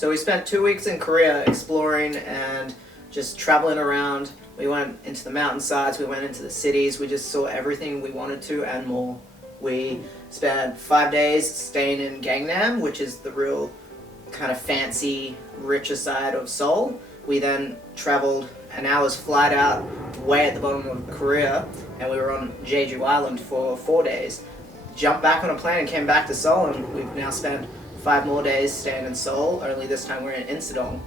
So we spent 2 weeks in Korea exploring and just traveling around. We went into the mountainsides, we went into the cities, we just saw everything we wanted to and more. We spent 5 days staying in Gangnam, which is the real kind of fancy, richer side of Seoul. We then traveled an hour's flight out way at the bottom of Korea, and we were on Jeju Island for 4 days. Jumped back on a plane and came back to Seoul, and we've now spent 5 more days staying in Seoul, only this time we're in Insadong.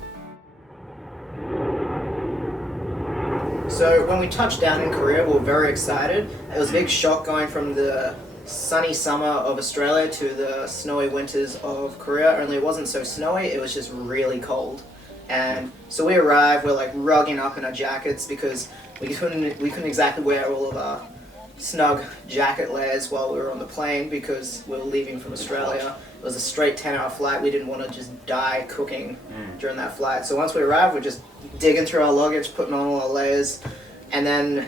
So when we touched down in Korea, we were very excited. It was a big shock going from the sunny summer of Australia to the snowy winters of Korea, only it wasn't so snowy, it was just really cold. And so we arrived, we're like rugging up in our jackets because we couldn't exactly wear all of our snug jacket layers while we were on the plane because we were leaving from Australia. It was a straight 10-hour flight. We didn't want to just die cooking during that flight. So once we arrived, we're just digging through our luggage, putting on all our layers, and then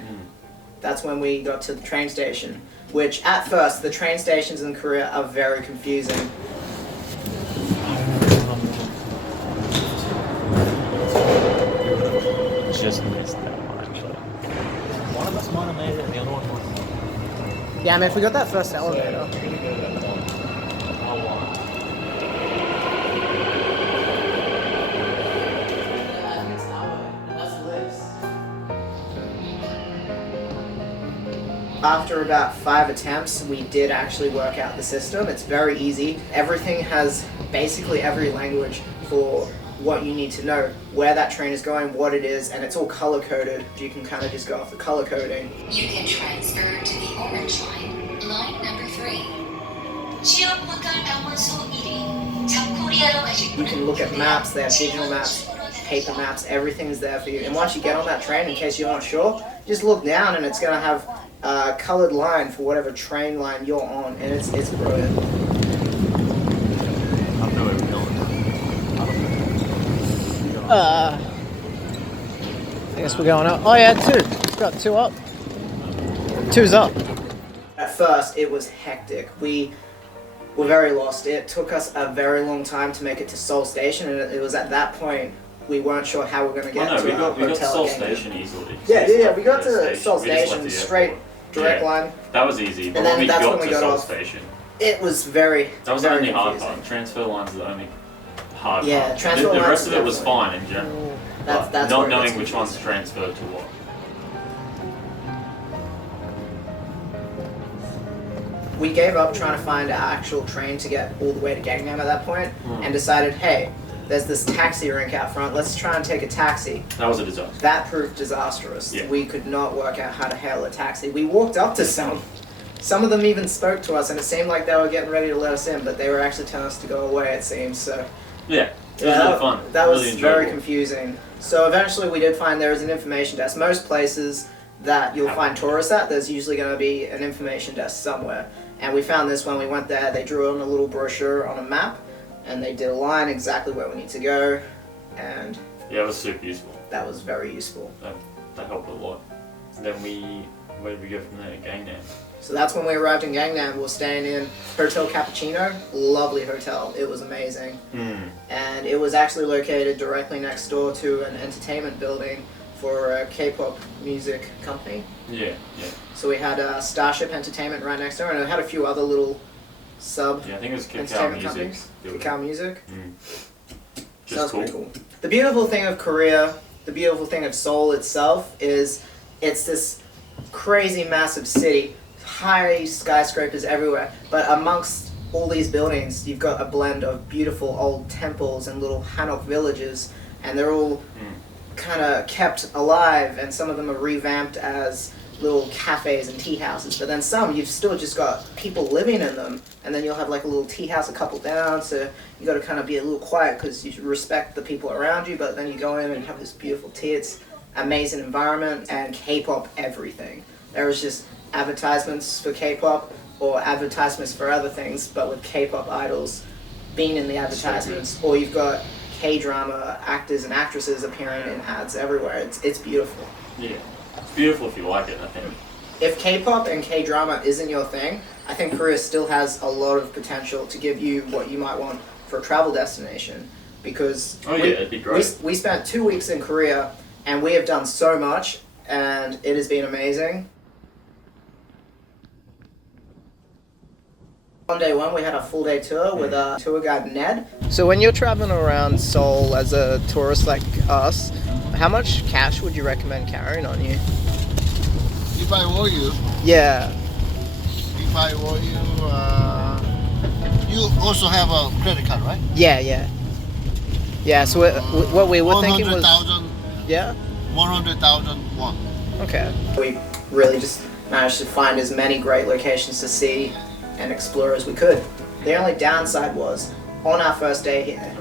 that's when we got to the train station, which at first, the train stations in Korea are very confusing. Just missed that one. One of us might have made it, and the other one might not. Yeah, I mean, if we got that first elevator. After about 5 attempts, we did actually work out the system. It's very easy. Everything has basically every language for what you need to know, where that train is going, what it is, and it's all color-coded. You can kind of just go off the color coding. You can transfer to the orange line, line number 3. You can look at maps, they have digital maps, paper maps, everything's there for you. And once you get on that train, in case you're not sure, just look down and it's going to have a colored line for whatever train line you're on, and it's brilliant. I guess we're going up. Oh yeah, 2. It's got 2 up. 2's up. At first, it was hectic. We were very lost. It took us a very long time to make it to Seoul Station, and it was at that point we weren't sure how we were going to get to our hotel. We got to Seoul Station easily. Yeah, we got to Seoul Station, straight, direct line. That was easy, but And then when we that's got when we to got Seoul off. Station, It was very, that was the very only hard confusing. part. Transfer lines are the only hard Yeah, part. transfer The lines rest of it are was definitely- fine in general. That's But where not it knowing gets which one's confusing. transferred to what. We gave up trying to find an actual train to get all the way to Gangnam at that point, and decided, hey, there's this taxi rank out front, let's try and take a taxi. That was a disaster. That proved disastrous. Yeah. We could not work out how to hail a taxi. We walked up to some. Some of them even spoke to us, and it seemed like they were getting ready to let us in, but they were actually telling us to go away, it seems. So Yeah, it was really fun. That really was enjoyable. very confusing. So eventually we did find there is an information desk. Most places that you'll find tourists at, there's usually going to be an information desk somewhere. And we found this when we went there. They drew on a little brochure on a map, and they did a line exactly where we need to go, and Yeah, it was super useful. that was very useful. That helped a lot. Then where did we go from there? Gangnam. So that's when we arrived in Gangnam. We were staying in Hotel Cappuccino, lovely hotel. It was amazing. And it was actually located directly next door to an entertainment building for a K-pop music company. Yeah. So we had Starship Entertainment right next door, and it had a few other little sub Yeah, I think it was Kpop entertainment Music. companies. Kakao Music. So Just that's cool. pretty cool. The beautiful thing of Korea, the beautiful thing of Seoul itself, is it's this crazy massive city, high skyscrapers everywhere, but amongst all these buildings, you've got a blend of beautiful old temples and little Hanock villages, and they're all kind of kept alive, and some of them are revamped as little cafes and tea houses, but then some you've still just got people living in them, and then you'll have like a little tea house a couple down, so you got to kind of be a little quiet because you respect the people around you, but then you go in and have this beautiful tea. It's amazing environment, and K-pop everything. There was just advertisements for K-pop or advertisements for other things, but with K-pop idols being in the advertisements, or you've got K-drama actors and actresses appearing in ads everywhere. It's beautiful. Yeah. It's beautiful if you like it, I think. If K-pop and K-drama isn't your thing, I think Korea still has a lot of potential to give you what you might want for a travel destination. because Oh, yeah, it'd be great. we spent 2 weeks in Korea and we have done so much and it has been amazing. On day one, we had a full day tour with a tour guide, Ned. So when you're traveling around Seoul as a tourist like us, how much cash would you recommend carrying on you? If I owe you, Yeah. if I owe you, you also have a credit card, right? Yeah. Yeah, so what we were thinking was... 100,000, Yeah? 100,000 won. Okay. We really just managed to find as many great locations to see and explore as we could. The only downside was, on our first day here,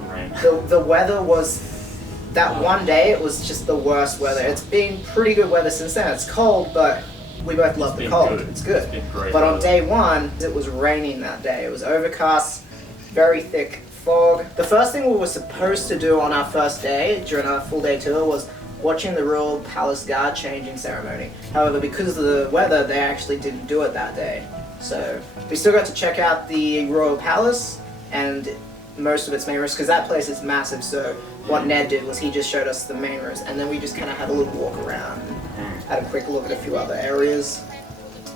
the weather was, that one day it was just the worst weather. It's been pretty good weather since then. It's cold, but we both love the cold. It's good. It's been great But on weather. day one, it was raining that day. It was overcast, very thick fog. The first thing we were supposed to do on our first day during our full day tour was watching the Royal Palace Guard changing ceremony. However, because of the weather, they actually didn't do it that day. So we still got to check out the Royal Palace and most of its main rooms, because that place is massive. So what Ned did was he just showed us the main rooms, and then we just kind of had a little walk around and had a quick look at a few other areas.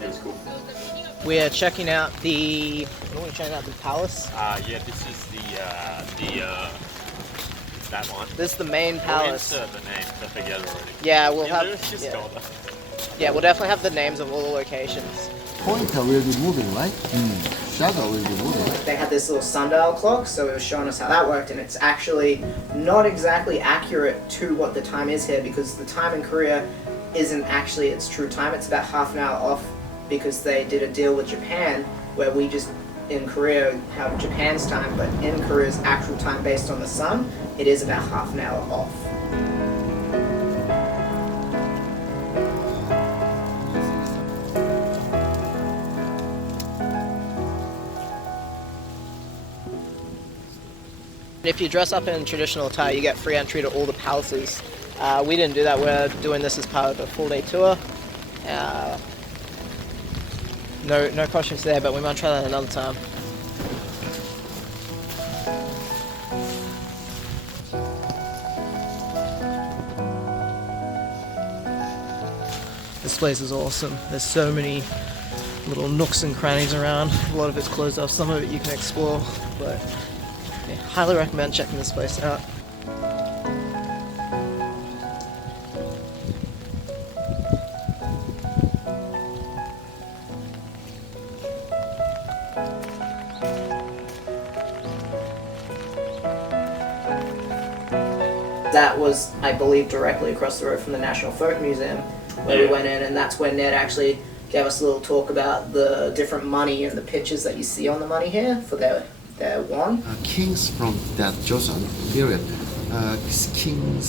It was cool. We're checking out the... What are we checking out? The palace? Yeah, this is it's that one. This is the main We'll palace. insert the names, I forget already. Yeah, we'll have... It's just Yeah. called Yeah, we'll definitely have the names of all the locations. Pointer will be moving, right? Shadow will be moving. They had this little sundial clock, so it was showing us how that worked, and it's actually not exactly accurate to what the time is here, because the time in Korea isn't actually its true time. It's about half an hour off, because they did a deal with Japan, where we just, in Korea, have Japan's time, but in Korea's actual time based on the sun, it is about half an hour off. If you dress up in traditional attire, you get free entry to all the palaces. We didn't do that. We're doing this as part of a full day tour. No costumes there, but we might try that another time. This place is awesome. There's so many little nooks and crannies around. A lot of it's closed off. Some of it you can explore, but yeah, highly recommend checking this place out. That was, I believe, directly across the road from the National Folk Museum, where we went in, and that's when Ned actually gave us a little talk about the different money and the pictures that you see on the money here for their won. Kings from that Joseon period, King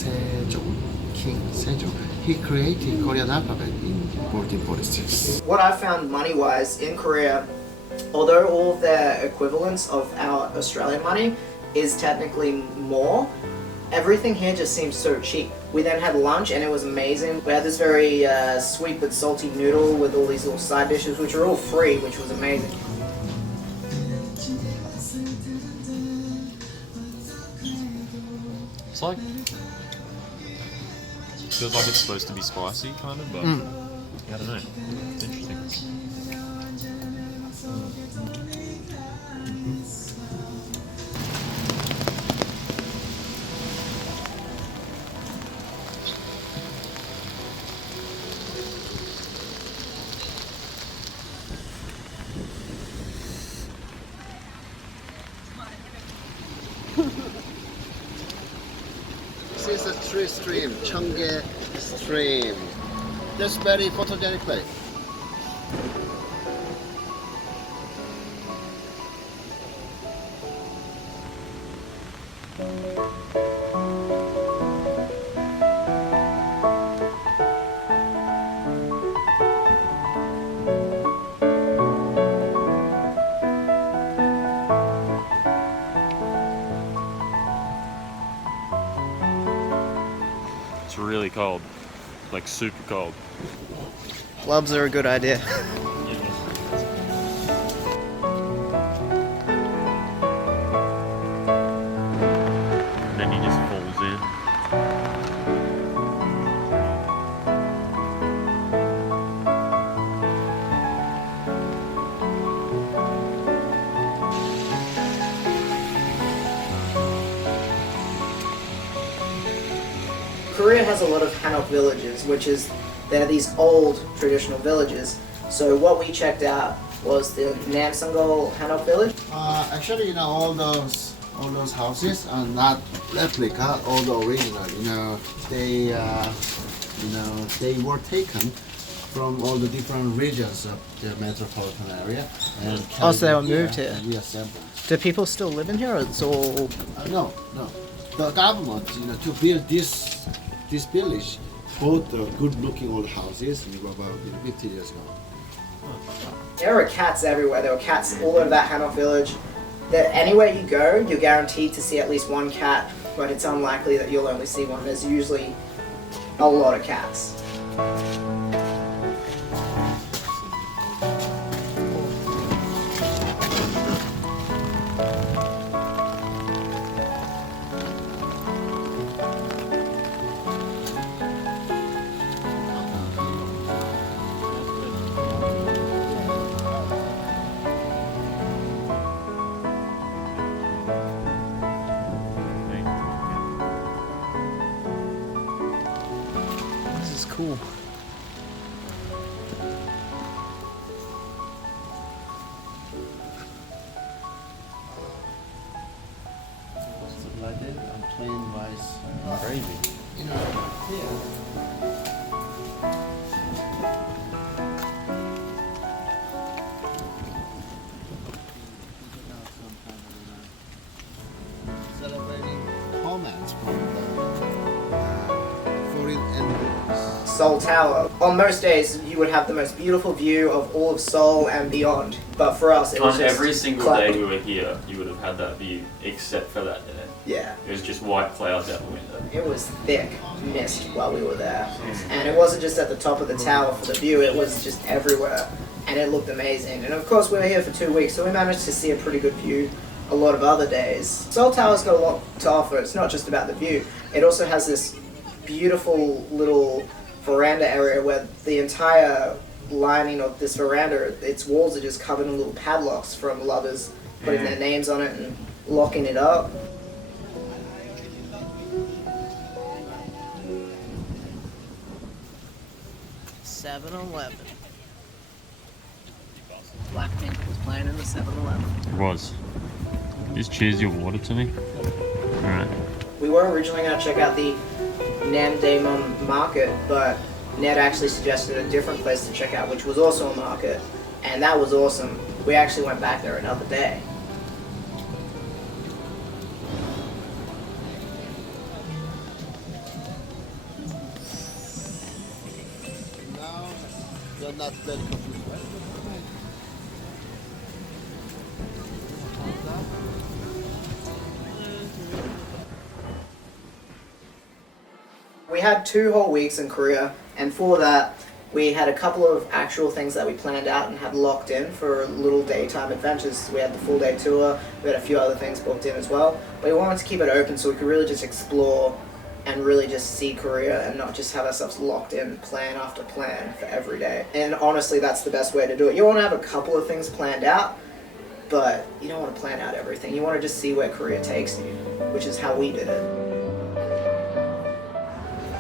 Sejong, he created Korean alphabet in 1446. What I found money-wise in Korea, although all of their equivalents of our Australian money is technically more, everything here just seems so cheap. We then had lunch and it was amazing. We had this very sweet but salty noodle with all these little side dishes, which are all free, which was amazing. It's like, feels like it's supposed to be spicy, kind of, but I don't know. It's interesting. This is a tree stream, Cheonggye stream. That's very photogenic place. It's really cold. Like super cold. Gloves are a good idea. like he just falls in. Korea has a lot of Hanock villages, they're these old traditional villages. So what we checked out was the Namsangol Hanock village. Actually, all those houses are not replica, all the original. They were taken from all the different regions of the metropolitan area and Oh, so they were carried moved here. and reassembled. Do people still live in here, or it's all? No. The government, to build this village, bought the good-looking old houses about 50 years ago. There were cats everywhere. There were cats all over that Hanock village. Anywhere you go, you're guaranteed to see at least one cat, but it's unlikely that you'll only see one. There's usually a lot of cats. This is cool. Like that, and plain rice. Crazy. Celebrating comments from the foreign envoys. Seoul Tower. On most days, you would have the most beautiful view of all of Seoul and beyond. But for us, it was On just every single cloudy. day we were here, you would have had that view, except for that day. Yeah. It was just white clouds out the window. It was thick mist while we were there. And it wasn't just at the top of the tower for the view, it was just everywhere. And it looked amazing. And of course, we were here for 2 weeks, so we managed to see a pretty good view a lot of other days. Seoul Tower's got a lot to offer. It's not just about the view. It also has this beautiful little veranda area where the entire lining of this veranda, its walls are just covered in little padlocks from lovers putting their names on it and locking it up. BlackPink was playing in the 7-Eleven. It was. Just cheers your water to me. Alright. We were originally going to check out the Namdaemun market, but Ned actually suggested a different place to check out, which was also a market, and that was awesome. We actually went back there another day. Now, you're not very confused, right? We had 2 whole weeks in Korea, and for that, we had a couple of actual things that we planned out and had locked in for little daytime adventures. We had the full day tour, we had a few other things booked in as well, but we wanted to keep it open so we could really just explore and really just see Korea and not just have ourselves locked in plan after plan for every day. And honestly, that's the best way to do it. You want to have a couple of things planned out, but you don't want to plan out everything. You want to just see where Korea takes you, which is how we did it.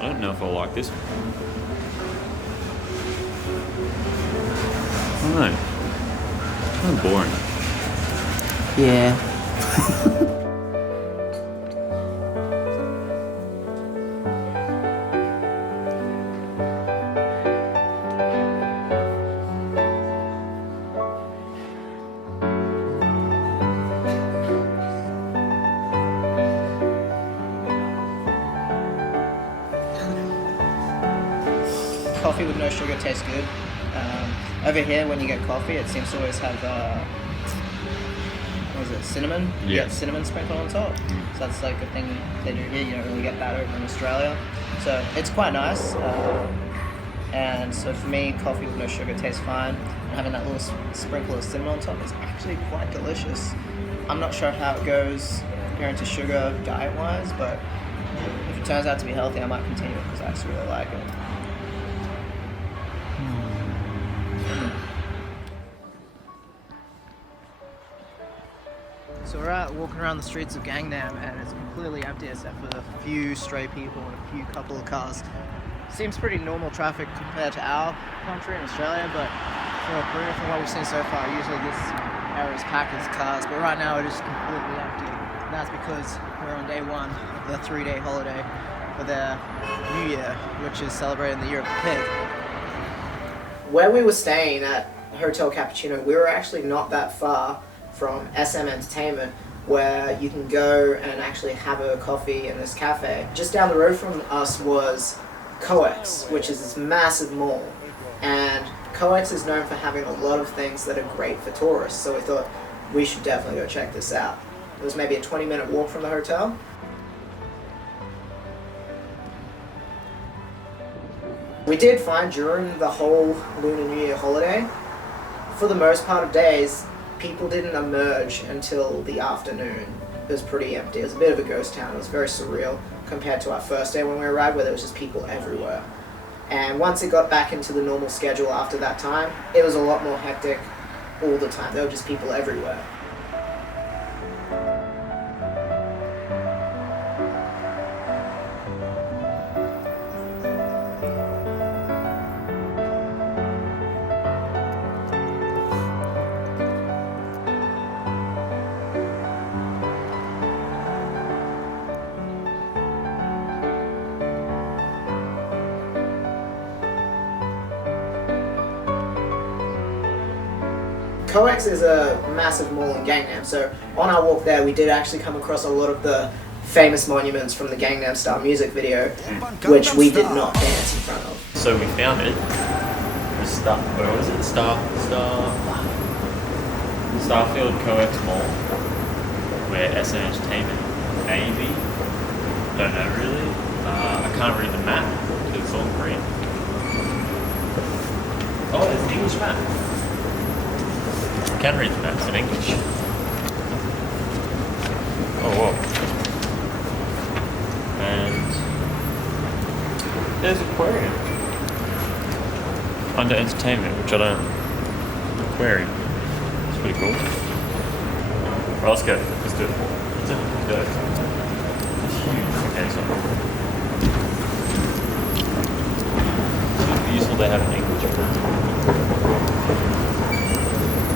I don't know if I like this one. I don't know. Kind of boring. Yeah. Coffee with no sugar tastes good. Over here, when you get coffee, it seems to always have, what is it, cinnamon? You Yeah. get cinnamon sprinkled on top. So that's like a thing they do here. You don't really get that over in Australia. So it's quite nice. And so for me, coffee with no sugar tastes fine. And having that little sprinkle of cinnamon on top is actually quite delicious. I'm not sure how it goes comparing to sugar diet-wise, but if it turns out to be healthy, I might continue it because I actually really like it. So we're out walking around the streets of Gangnam and it's completely empty except for a few stray people and a few couple of cars. Seems pretty normal traffic compared to our country in Australia, but for Korea, from what we've seen so far, usually this area is packed with cars, but right now it is completely empty. And that's because we're on day one of the 3-day holiday for their New Year, which is celebrating the Year of the Pig. Where we were staying at Hotel Cappuccino, we were actually not that far from SM Entertainment, where you can go and actually have a coffee in this cafe. Just down the road from us was Coex, which is this massive mall. And Coex is known for having a lot of things that are great for tourists, so we thought we should definitely go check this out. It was maybe a 20-minute walk from the hotel. We did find during the whole Lunar New Year holiday, for the most part of days, people didn't emerge until the afternoon. It was pretty empty. It was a bit of a ghost town. It was very surreal compared to our first day when we arrived, where there was just people everywhere. And once it got back into the normal schedule after that time, it was a lot more hectic all the time. There were just people everywhere. Coex is a massive mall in Gangnam, so on our walk there we did actually come across a lot of the famous monuments from the Gangnam Style music video, which we did not dance in front of. So we found it. The what was it? Starfield Coex Mall, where SM Entertainment maybe. Don't know really. I can't read the map because it's all in Korean. Oh, there's an English map. I can read the maps in English. Oh, whoa. And there's Aquarium. Under Entertainment, which I don't... Aquarium. It's pretty cool. Well, let's go. Let's do it. Let's do it. It's huge. Okay, so... It's useful to have an English version.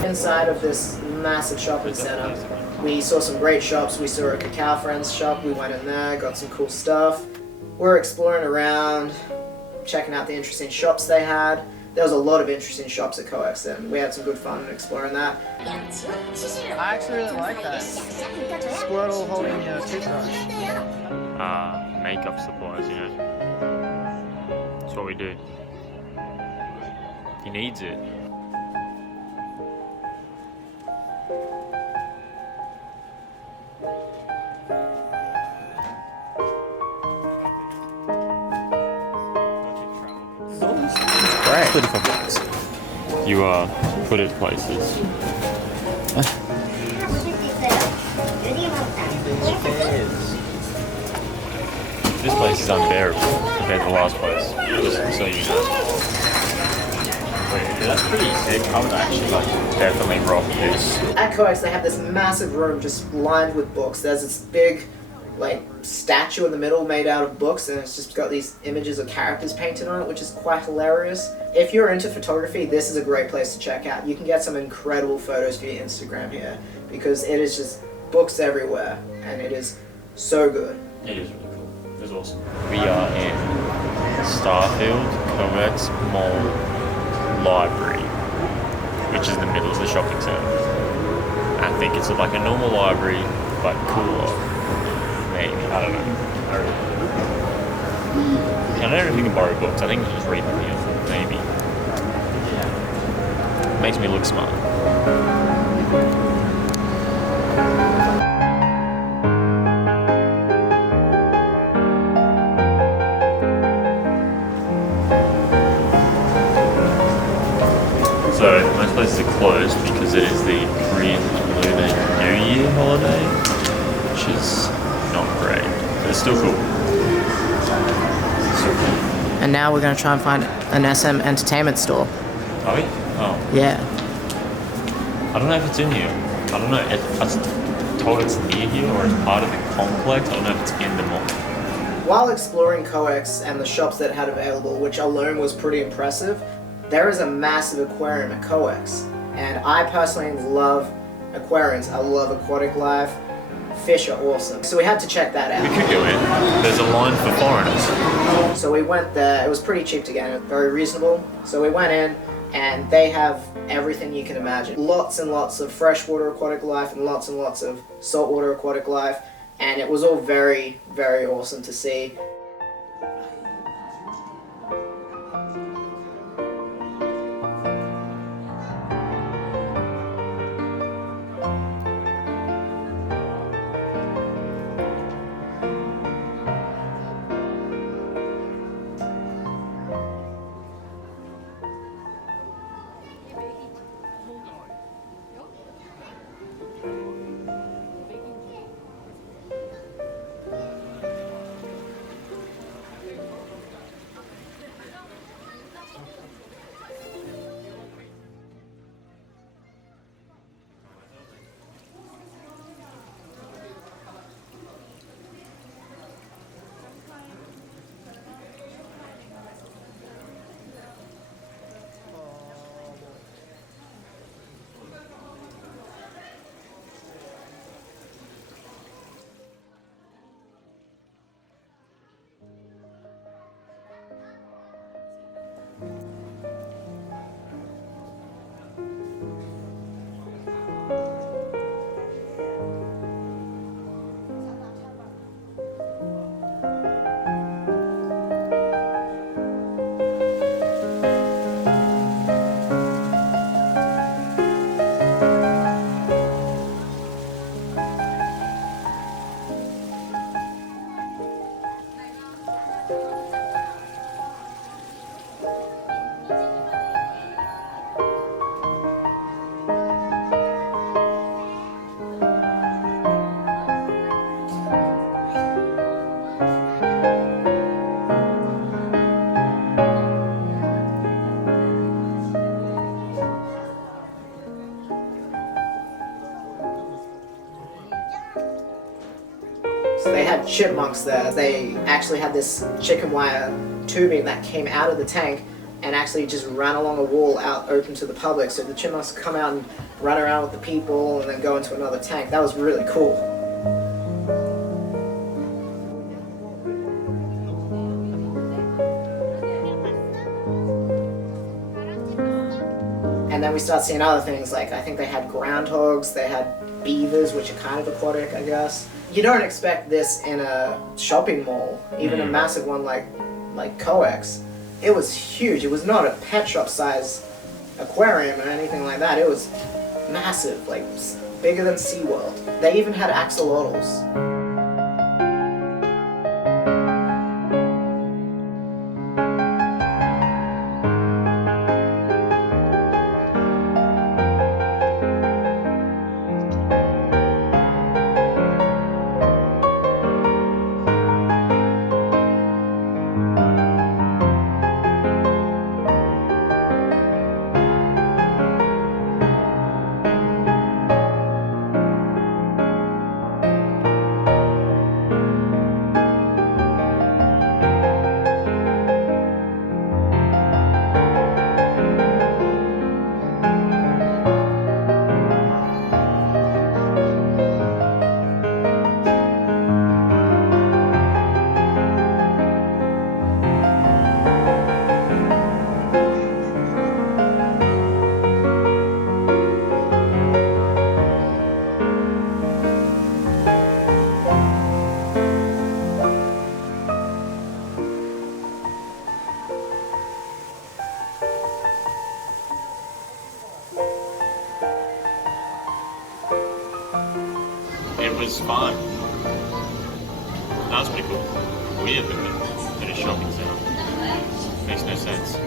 Inside of this massive shopping center, we saw some great shops. We saw a Cacao Friends shop. We went in there, got some cool stuff. We're exploring around, checking out the interesting shops they had. There was a lot of interesting shops at Coex, and we had some good fun exploring that. I actually really like that. Squirtle holding a toothbrush. Makeup supplies, you know. That's what we do. He needs it. Great. 34 bucks. You put it places. This place is unbearable compared to the last place. Just so you know. Wait, that's pretty sick. I would actually definitely rock this. At Coex, they have this massive room just lined with books. There's this big statue in the middle made out of books, and it's just got these images of characters painted on it, which is quite hilarious. If you're into photography, this is a great place to check out. You can get some incredible photos for your Instagram here, because it is just books everywhere, and it is so good. It is really cool. It's awesome. We are in Starfield Coex Mall Library, which is in the middle of the shopping centre. I think it's like a normal library, but cooler. Maybe. I don't know. I don't know if you can borrow books. I think you just read them here. Maybe. Makes me look smart. So, most places are closed because it is the Korean Lunar New Year holiday, which is still cool. And now we're going to try and find an SM entertainment store. Are we? Oh. Yeah. I don't know if it's in here. I don't know. I was told it's near here or it's part of the complex. I don't know if it's in the mall. While exploring Coex and the shops that it had available, which alone was pretty impressive, there is a massive aquarium at Coex. And I personally love aquariums. I love aquatic life. Fish are awesome. So we had to check that We out. could go in. There's a line for foreigners. So we went there. It was pretty cheap to get in, very reasonable. So we went in, and they have everything you can imagine. Lots and lots of freshwater aquatic life and lots of saltwater aquatic life. And it was all very, very awesome to see. So they had chipmunks there. They actually had this chicken wire tubing that came out of the tank and actually just ran along a wall out open to the public. So the chipmunks could come out and run around with the people and then go into another tank. That was really cool. And then we start seeing other things, like I think they had groundhogs, they had beavers, which are kind of aquatic, I guess. You don't expect this in a shopping mall, even a massive one like Coex. It was huge. It was not a pet shop size aquarium or anything like that. It was massive, like bigger than SeaWorld. They even had axolotls. It was fun. That was pretty cool. Weird that a shopping center. Makes no sense.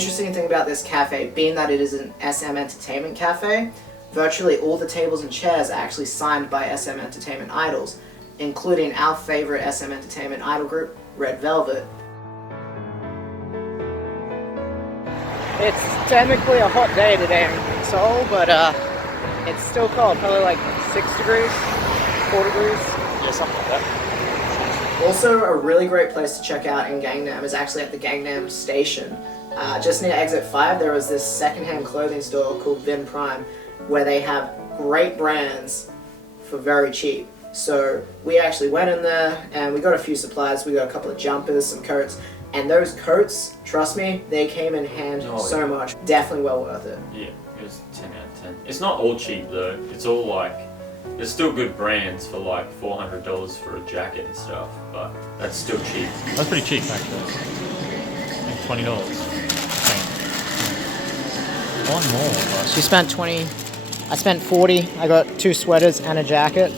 interesting thing about this cafe, being that it is an SM Entertainment cafe, virtually all the tables and chairs are actually signed by SM Entertainment idols, including our favorite SM Entertainment idol group, Red Velvet. It's technically a hot day today in Seoul, but it's still cold. Probably like 6 degrees, 4 degrees. Yeah, something like that. Also, a really great place to check out in Gangnam is actually at the Gangnam station. Just near exit 5, there was this secondhand clothing store called Vin Prime, where they have great brands for very cheap. So we actually went in there and we got a few supplies. We got a couple of jumpers, some coats, and those coats, trust me, they came in hand so much. Definitely well worth it. Yeah, it was 10 out of 10. It's not all cheap though. It's all like, there's still good brands for like $400 for a jacket and stuff, but that's still cheap. That's pretty cheap actually. Like $20. One more. But She spent 20. I spent 40. I got 2 sweaters and a jacket.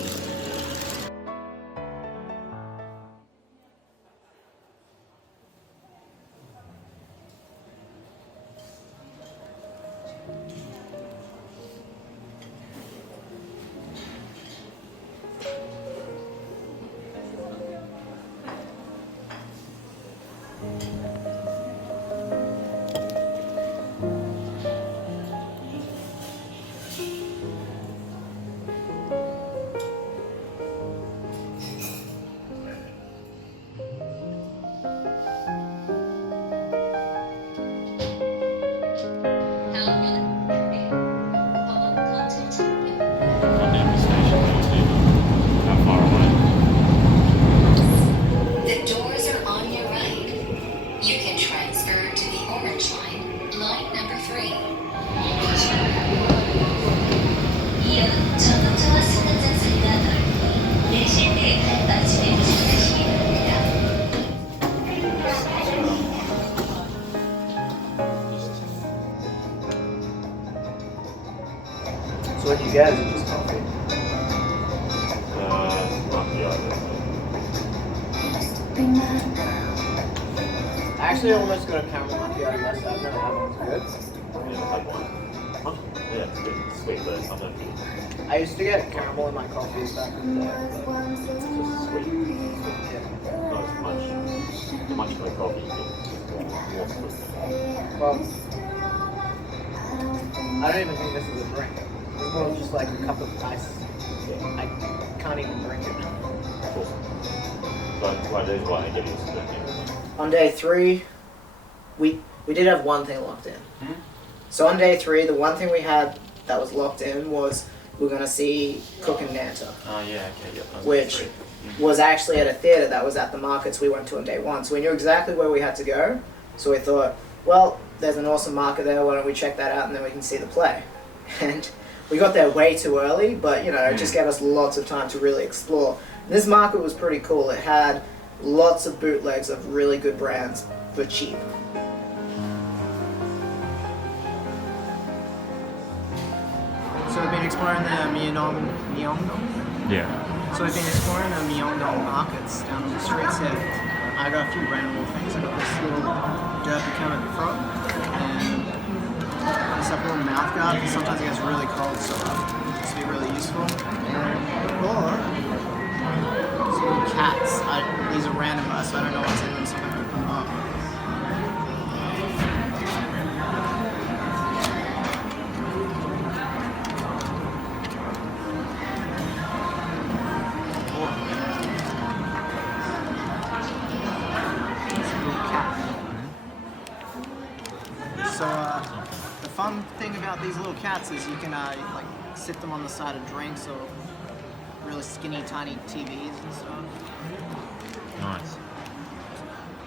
I'll name the station. How far away? The doors are on your right. You can transfer to the orange line, line number 3. 이어 전동차와 승강장 상가는 내실 내 마침내 주차하시기 바랍니다. So what do you get? Is it just coffee? I actually almost got a caramel macchiato yesterday. I've never had one. It's good. Yeah, it's good. Sweet, but I don't think I used to get caramel in my coffees back in the day. it's just sweet. Not as much like coffee. More sweet. Well, I don't even think this is a drink. It's more just like a cup of ice. I can't even drink it. Cool. So, that is why I give you some. On day 3, we did have one thing locked in. Mhm. So on day 3, the one thing we had that was locked in was we're gonna see Cook and Nanta, Oh, yeah, okay, yeah. which was actually at a theater that was at the markets we went to on day 1. So we knew exactly where we had to go. So we thought, well, there's an awesome market there. Why don't we check that out and then we can see the play? And we got there way too early, but you know, it just gave us lots of time to really explore. This market was pretty cool. It had lots of bootlegs of really good brands for cheap. So we've been exploring the Myeongdong. Yeah. So we've been exploring the Myeongdong markets down on the streets here. I got a few random little things. I got this little derpy Kermit the Frog and this like little mouth guard because sometimes it gets really cold, so this would be really useful. Or these little cats. These are randomized, so I don't know what's in them, so I'm gonna open them up. So the fun thing about these little cats is you can like sit them on the side of drinks or really skinny tiny TVs and stuff. Nice.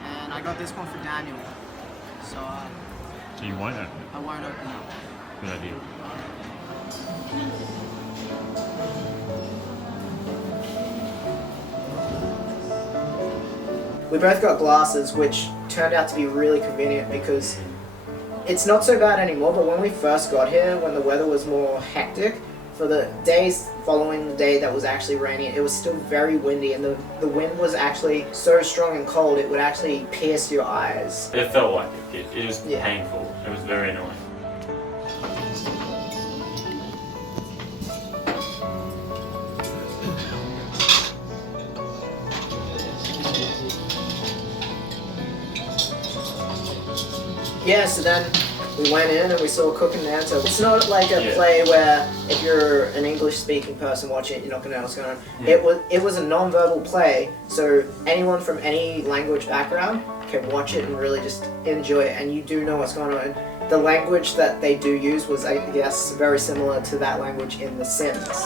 And I got this one for Daniel. So So you won't open it? I won't open it. Good idea. We both got glasses, which turned out to be really convenient because it's not so bad anymore, but when we first got here, when the weather was more hectic, for the days following the day that was actually raining, it was still very windy, and the wind was actually so strong and cold it would actually pierce your eyes. It felt like it was Yeah. painful. It was very annoying. Yeah, so then we went in and we saw Cook and Nanta. It's not like a Yeah. play where if you're an English-speaking person watching it, you're not gonna know what's going on. Yeah. It was a non-verbal play, so anyone from any language background can watch it and really just enjoy it, and you do know what's going on. The language that they do use was, I guess, very similar to that language in The Sims. It was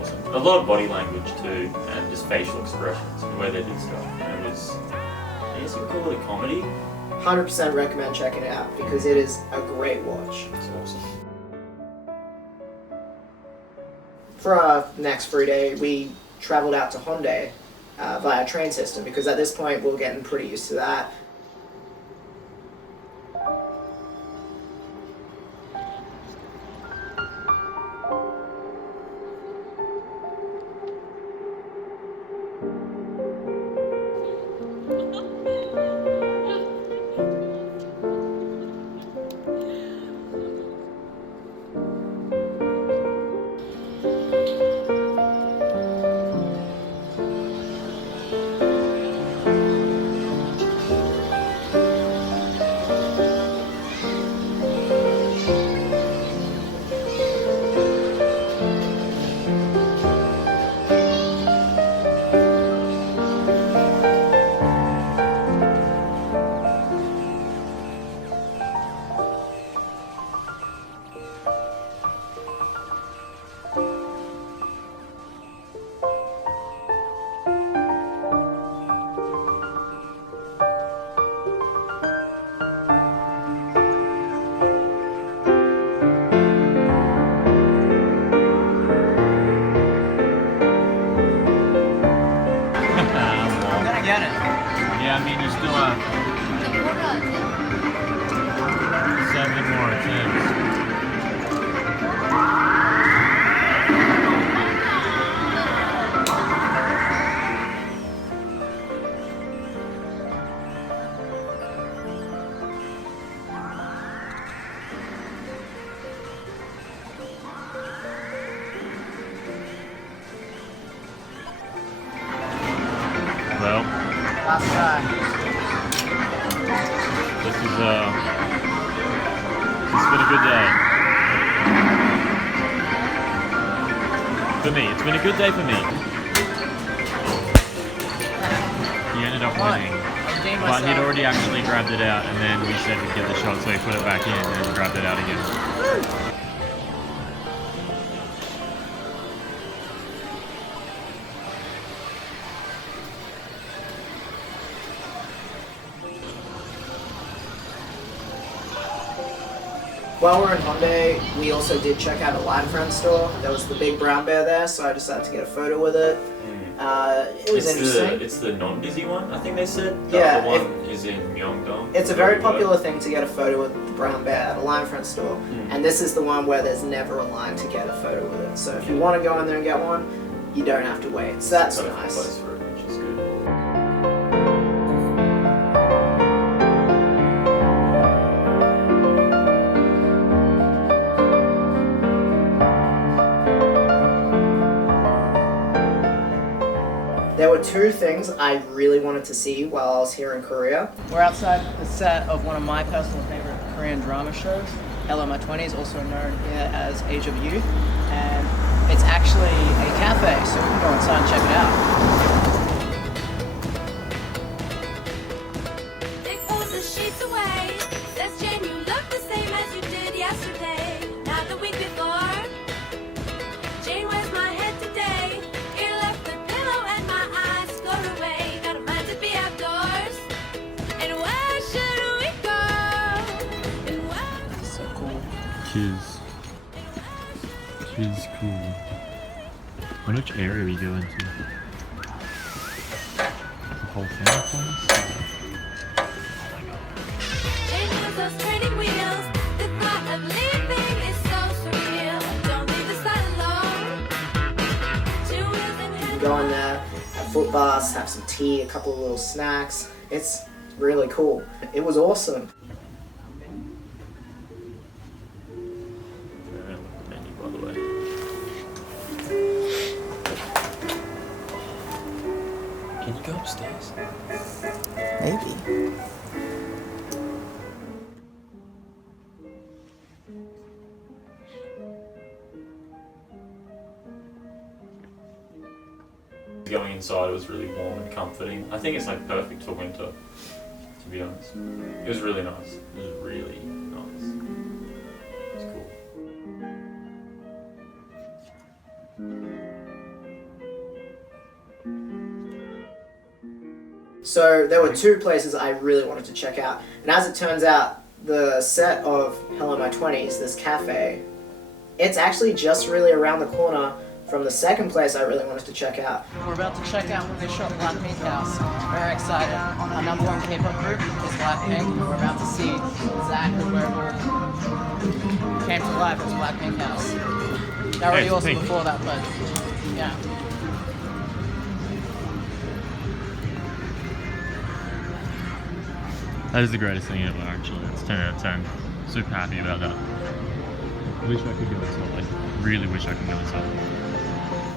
awesome. A lot of body language too, and just facial expressions and the way they did stuff. And it was, I guess you would call it a comedy. 100% recommend checking it out because it is a great watch. It's awesome. For our next free day, we traveled out to Hongdae via train system because at this point we were getting pretty used to that. Yeah, I mean, you still have 7 more attempts. Well, this has been a good day. For me, it's been a good day for me. He ended up winning, but he'd already actually grabbed it out, and then we said we'd get the shot, so he put it back in and grabbed it out again. While we're in Hongdae, we also did check out a Line Friend store. There was the big brown bear there, so I decided to get a photo with it. It was interesting. It's the non-busy one, I think they said. Yeah, The other one is in Myeongdong. It's a very popular thing to get a photo with the brown bear at a Line Friend store, and this is the one where there's never a line to get a photo with it. So if you want to go in there and get one, you don't have to wait. So that's Perfect nice. place for it, which is good. There were two things I really wanted to see while I was here in Korea. We're outside the set of one of my personal favorite Korean drama shows, Hello, My Twenties, also known here as Age of Youth. And it's actually a cafe, so we can go inside and check it out. They pulled the sheets away. Says Jane, you look the same as you did yesterday. Not the week before. Jane, where's my head today? Ear left the pillow and my eyes go away. Got a mind to be outdoors. And where should we go? And where? So cool. Which is cool. I wonder which area we go into. The whole thing, place? Jane moves those turning wheels. The thought of leaving is so go in there, have foot baths, have some tea, a couple of little snacks. It's really cool. It was awesome. By the way. Can you go upstairs? Maybe. Going inside, it was really warm and comforting. I think it's like perfect for winter, to be honest. It was really nice. It was really nice. It's cool. So there were two places I really wanted to check out, and as it turns out, the set of Hello My Twenties, this cafe, it's actually just really around the corner from the second place I really wanted to check out. We're about to check out when they shot BlackPink House. Very excited. Our number one K-pop group is BlackPink. We're about to see exactly where it all came to life as BlackPink House. They were already awesome before that, but yeah. That is the greatest thing ever, actually. It's 10 out of 10. Super happy about that. Wish I could go inside. Like, really wish I could go inside.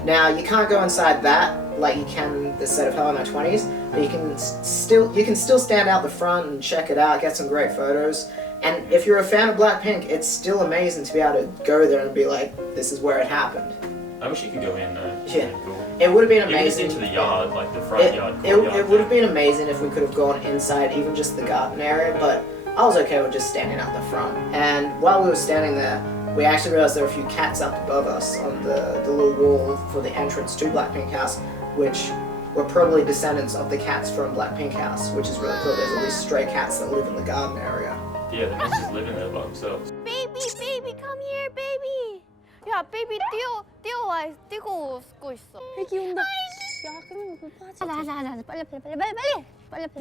Now you can't go inside that like you can the set of Hello My Twenties, but you can still stand out the front and check it out, get some great photos. And if you're a fan of BlackPink, it's still amazing to be able to go there and be like, this is where it happened. I wish you could go in though. Yeah. Cool. It would have been Even amazing. into the yard, like the front yard, It courtyard would have thing. been amazing if we could have gone inside, even just the garden area, but I was okay with just standing out the front. And while we were standing there, we actually realized there were a few cats up above us on the little wall for the entrance to BlackPink House, which were probably descendants of the cats from BlackPink House, which is really cool. There's all these stray cats that live in the garden area. Yeah, they must just live in there by themselves. Baby, baby, come here, baby. 야, 베이비 뛰고 오고 있어. 애기 온다. 야, 그러면 못 빠지. 하자. 빨리.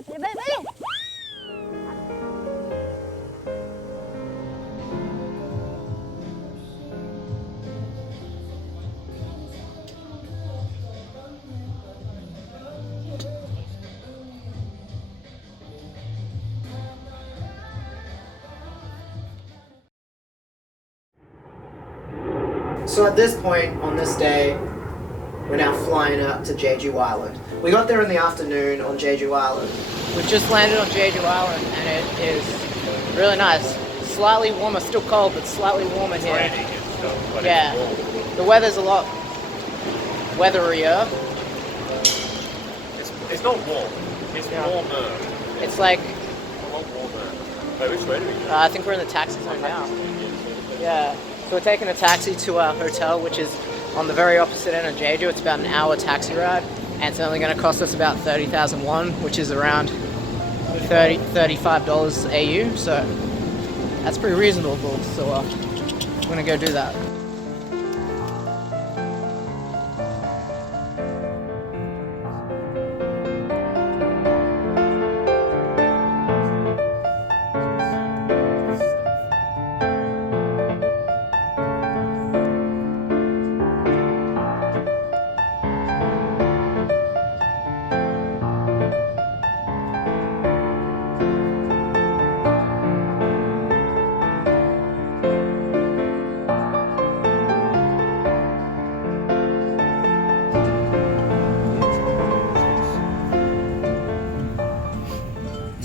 So at this point, on this day, we're now flying up to Jeju Island. We got there in the afternoon on Jeju Island. We've just landed on Jeju Island and it is really nice. Slightly warmer, still cold, but slightly warmer here. Raining and stuff, but Yeah, it's warm. the weather's a lot weatherier. It's not warm. It's Yeah. warmer. It's like, A lot warmer. Wait, which way do we go? I think we're in the taxi zone now. Yeah, so we're taking a taxi to our hotel, which is on the very opposite end of Jeju. It's about an hour taxi ride, and it's only going to cost us about 30,000 won, which is around $35 AU, so that's pretty reasonable, so we're going to go do that.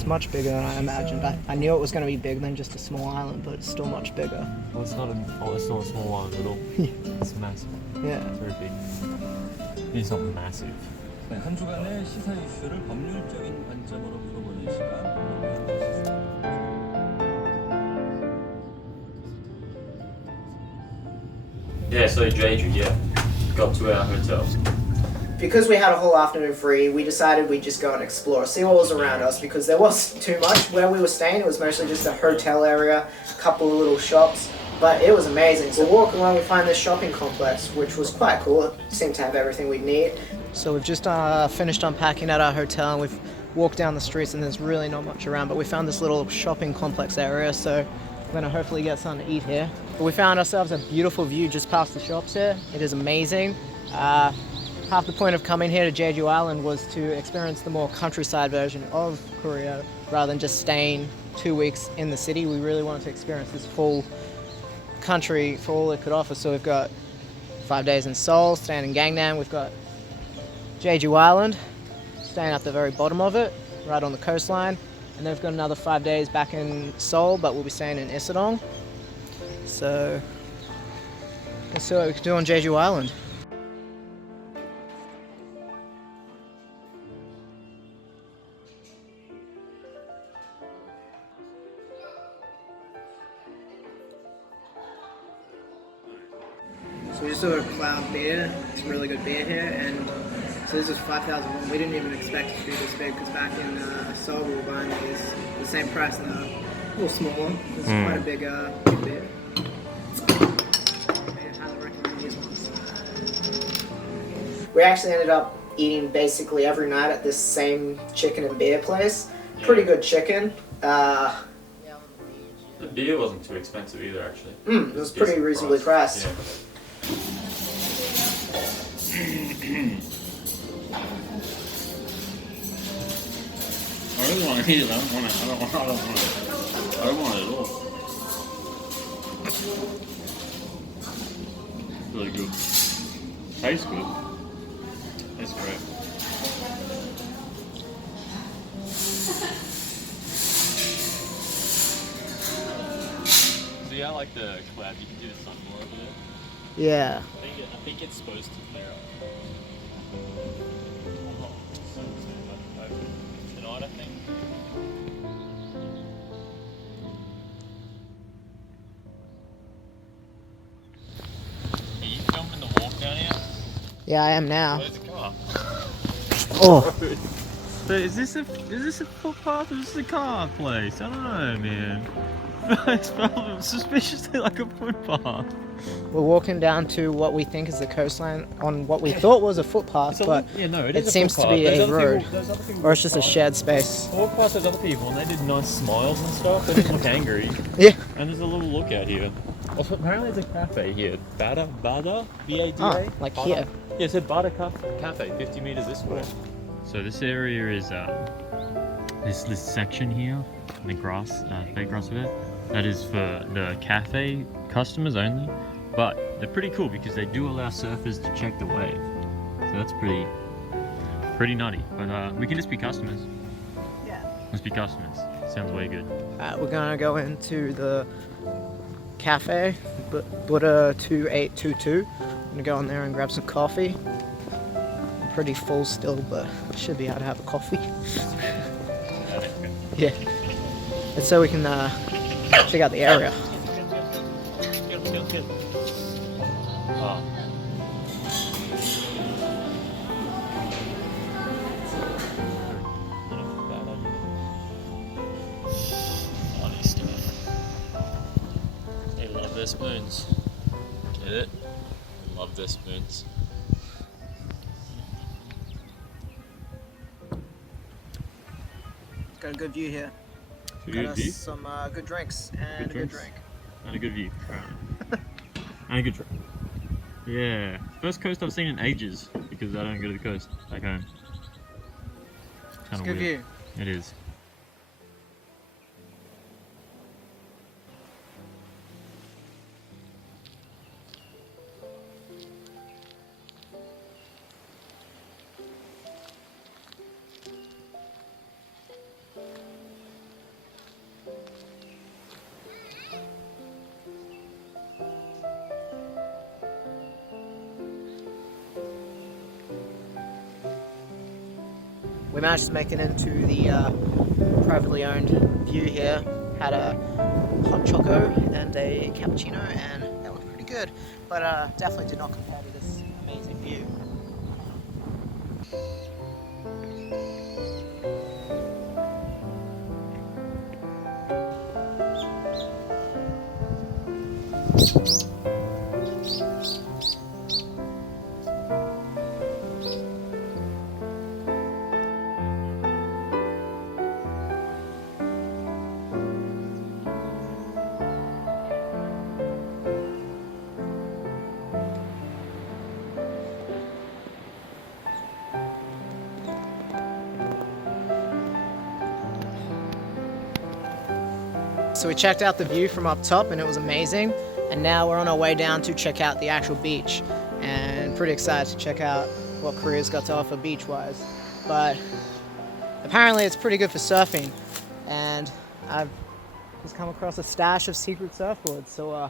Much bigger than I imagined. I knew it was going to be bigger than just a small island, but it's still much bigger. Well, it's not a small one at all. It's massive. Yeah. It's very big. It's not massive. 네, 한 주간의 시사 이슈를 법률적인 관점으로 풀어보는 시간. Yeah, so Jeju, yeah, got to our hotel. Because we had a whole afternoon free, we decided we'd just go and explore, see what was around us, because there was too much where we were staying. It was mostly just a hotel area, a couple of little shops, but it was amazing. So walking along, we find this shopping complex, which was quite cool. It seemed to have everything we'd need. So we've just finished unpacking at our hotel, and we've walked down the streets, and there's really not much around, but we found this little shopping complex area, so we're going to hopefully get something to eat here. But we found ourselves a beautiful view just past the shops here. It is amazing. half the point of coming here to Jeju Island was to experience the more countryside version of Korea rather than just staying 2 weeks in the city. We really wanted to experience this full country for all it could offer. So we've got 5 days in Seoul, staying in Gangnam. We've got Jeju Island, staying at the very bottom of it, right on the coastline. And then we've got another 5 days back in Seoul, but we'll be staying in Insadong. So let's see what we can do on Jeju Island. So we just ordered Cloud beer. It's a really good beer here, and so this is 5,000 won. We didn't even expect it to be this big because back in Seoul we were buying these the same price, and a little smaller. It's quite a big beer. I highly recommend these ones. We actually ended up eating basically every night at this same chicken and beer place. Pretty good chicken. The beer wasn't too expensive either, actually. It was pretty reasonably priced. Yeah. I really want to eat it. I don't want it. I don't want it at all. Really good. Tastes good. Tastes great. So yeah, I like the collab. You can do the sun more of it. Yeah. I think it's supposed to clear up. Tonight, I think. Are you filming the walk down here? Yeah, I am now. Where's the car? Oh, So is this a footpath or is this a car place? I don't know, man. It smells suspiciously like a footpath. we're walking down to what we think is the coastline on what we thought was a footpath, but it seems to be a road, or it's just a shared space. I walked past those other people and they did nice smiles and stuff. They didn't look angry. Yeah. And there's a little lookout here. Also, apparently there's a cafe here. Bada? B-A-D-A? Like Bada? here. Yeah, it said Bada Cafe, 50 meters this way. So this area is this section here, the grass, fake grass of it. That is for the cafe customers only, but they're pretty cool because they do allow surfers to check the wave. So that's pretty nutty. But we can just be customers. Yeah. Let's be customers. Sounds way good. We're gonna go into the cafe, Bada 2822. I'm gonna go in there and grab some coffee. I'm pretty full still, but I should be able to have a coffee. Yeah. And so we can check out the area. Oh. Funny stuff. They love their spoons. Get it? They love their spoons. Got a good view here. Good Got view? us some good drinks and a good drink. And a good view. And a good drink. Yeah. First coast I've seen in ages because I don't go to the coast back home. It's a good view. It is. We managed to make it into the privately owned view here. Had a hot choco and a cappuccino, and that was pretty good. But definitely did not compare to this amazing view. So we checked out the view from up top and it was amazing. And now we're on our way down to check out the actual beach. And pretty excited to check out what Korea's got to offer beach-wise. But apparently it's pretty good for surfing. And I've just come across a stash of secret surfboards. So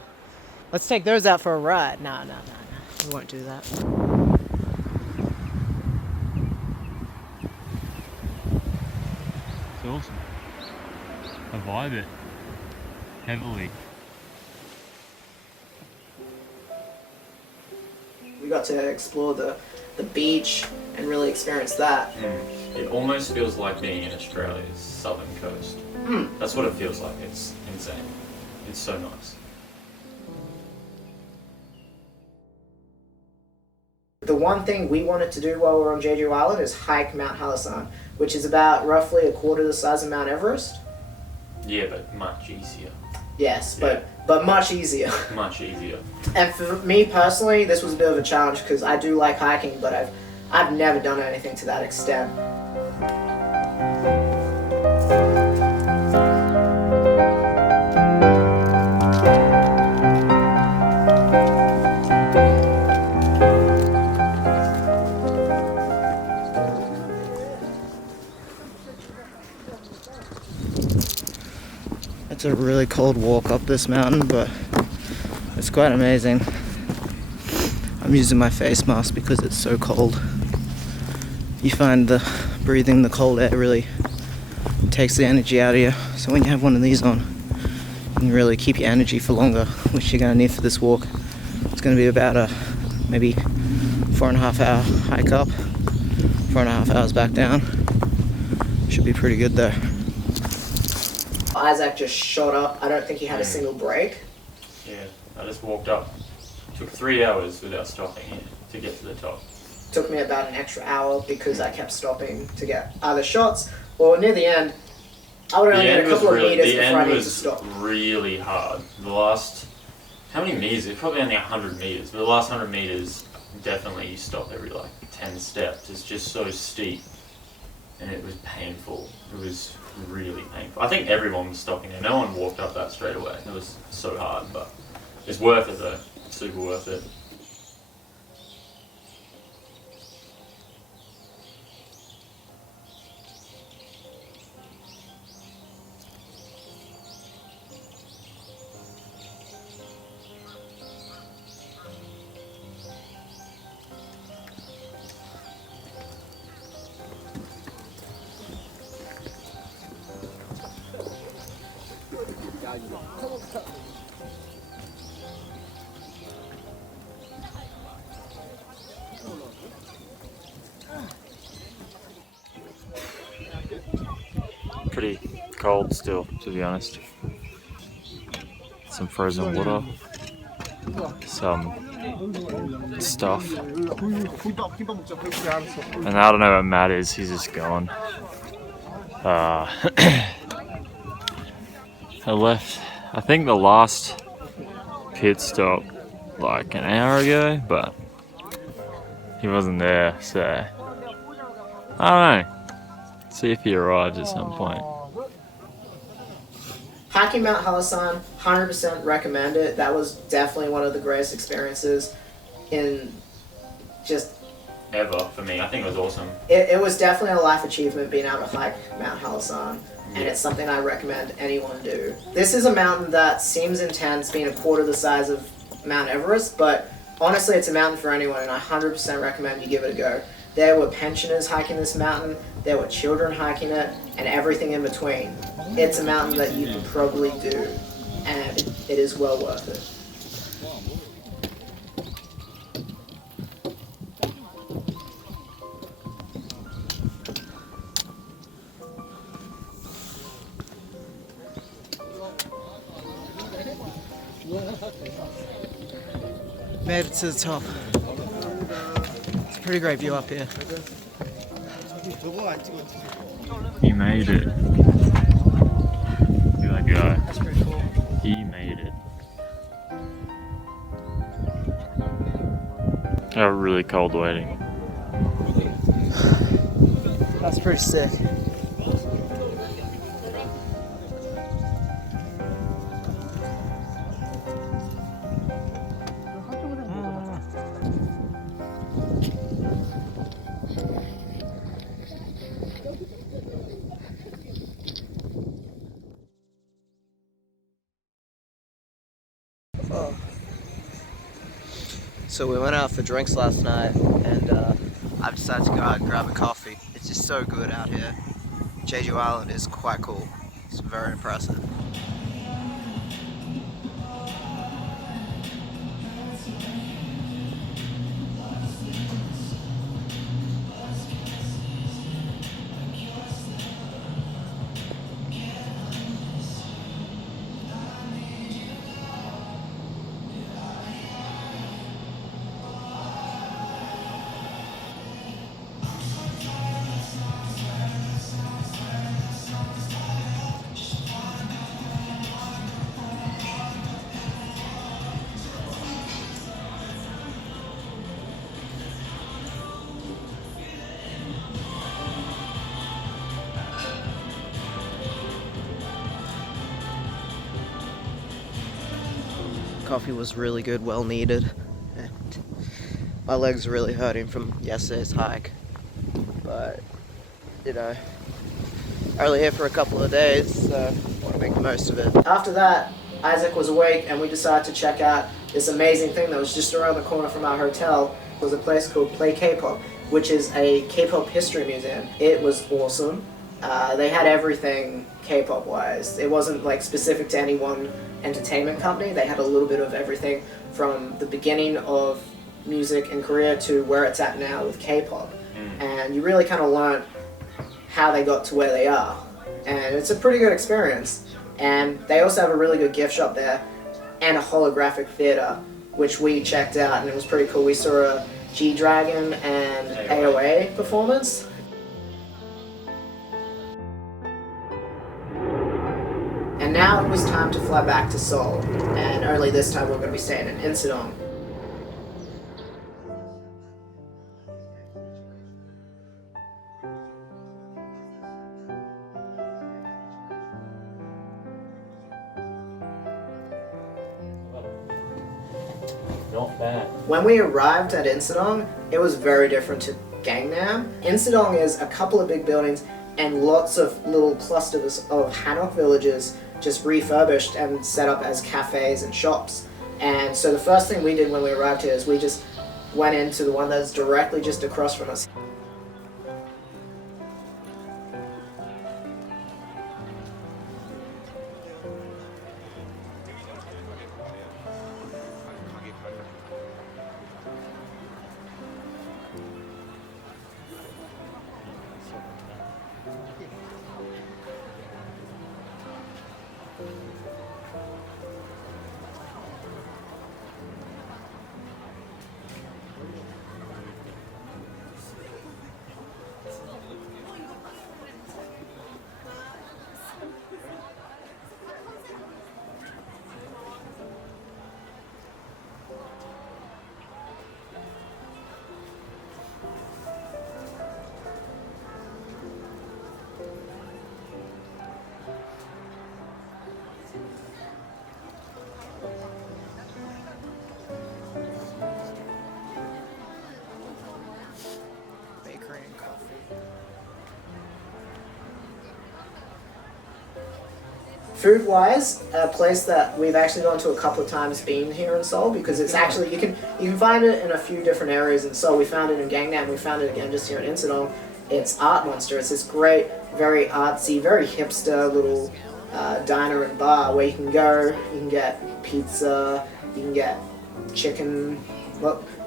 let's take those out for a ride. No, we won't do that. It's awesome. I vibe it heavily. We got to explore the beach and really experience that. It almost feels like being in Australia's southern coast. That's what it feels like. It's insane. It's so nice. The one thing we wanted to do while we were on Jeju Island is hike Mount Hallasan, which is about roughly a quarter the size of Mount Everest. Yeah, but much easier. Yes, Yeah. but much easier. Much easier. And for me personally, this was a bit of a challenge because I do like hiking, but I've never done anything to that extent. It's a really cold walk up this mountain, but it's quite amazing. I'm using my face mask because it's so cold. You find breathing the cold air really takes the energy out of you. So when you have one of these on, you can really keep your energy for longer, which you're going to need for this walk. It's going to be about a maybe 4.5 hour hike up, 4.5 hours back down. Should be pretty good though. Isaac just shot up. I don't think he had a single break. Yeah, I just walked up. Took 3 hours without stopping to get to the top. Took me about an extra hour because I kept stopping to get either shots or near the end. I would only get a couple of meters before I needed to stop. Really hard. The last, how many meters? It's probably only 100 meters. But the last 100 meters, definitely you stop every like 10 steps. It's just so steep, and it was painful. It was really painful. I think everyone was stopping there. No one walked up that straight away. It was so hard, but it's worth it though. Super worth it. Pretty cold still, to be honest. Some frozen water, some stuff, and I don't know where Matt is. He's just gone. I left, I think, the last pit stop like an hour ago, but he wasn't there, so I don't know. See if he arrives at some point. Hiking Mount Hallasan, 100% recommend it. That was definitely one of the greatest experiences in just Ever for me. I think it was awesome. It was definitely a life achievement being able to hike Mount Hallasan, and it's something I recommend anyone do. This is a mountain that seems intense, being a quarter the size of Mount Everest, but honestly it's a mountain for anyone, and I 100% recommend you give it a go. There were pensioners hiking this mountain, there were children hiking it, and everything in between. It's a mountain that you can probably do, and it is well worth it. Made it to the top. It's a pretty great view up here. He made it. Look at that guy. That's pretty cool. He made it. Oh, really cold waiting. That's pretty sick. So we went out for drinks last night, and I decided to go out and grab a coffee. It's just so good out here. Jeju Island is quite cool. It's very impressive. Coffee was really good, well needed, and my legs are really hurting from yesterday's hike, but you know, only here for a couple of days, so I want to make the most of it. After that, Isaac was awake and we decided to check out this amazing thing that was just around the corner from our hotel. It was a place called Play Kpop, which is a K-pop history museum. It was awesome. They had everything K-pop wise. It wasn't like specific to any one entertainment company. They had a little bit of everything from the beginning of music in Korea to where it's at now with K-pop. And you really kind of learn how they got to where they are. And it's a pretty good experience. And they also have a really good gift shop there and a holographic theater, which we checked out, and it was pretty cool. We saw a G-Dragon and AOA performance. And now it was time to fly back to Seoul, and only this time we're going to be staying in Insadong. Not bad. When we arrived at Insadong, it was very different to Gangnam. Insadong is a couple of big buildings and lots of little clusters of Hanock villages just refurbished and set up as cafes and shops. And so the first thing we did when we arrived here is we just went into the one that's directly just across from us. Food-wise, a place that we've actually gone to a couple of times being here in Seoul, because it's actually, you can find it in a few different areas in Seoul. We found it in Gangnam, we found it again just here in Insadong. It's Art Monster. It's this great, very artsy, very hipster little diner and bar where you can go, you can get pizza, you can get chicken,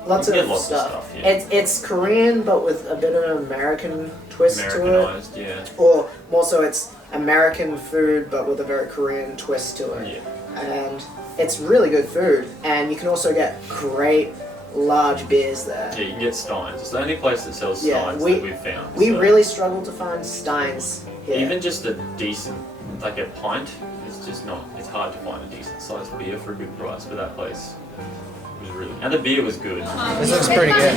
lots of stuff. Yeah. It's Korean but with a bit of an American twist to it. Yeah. Or more so it's American food but with a very Korean twist to it. Yeah. And it's really good food, and you can also get great large beers there. Yeah, you can get Steins. It's the only place that sells Steins that we've found. We really struggled to find Steins here. Even just a decent, like a pint, it's just not, it's hard to find a decent sized beer for a good price for that place. It was really, and the beer was good. This looks pretty good.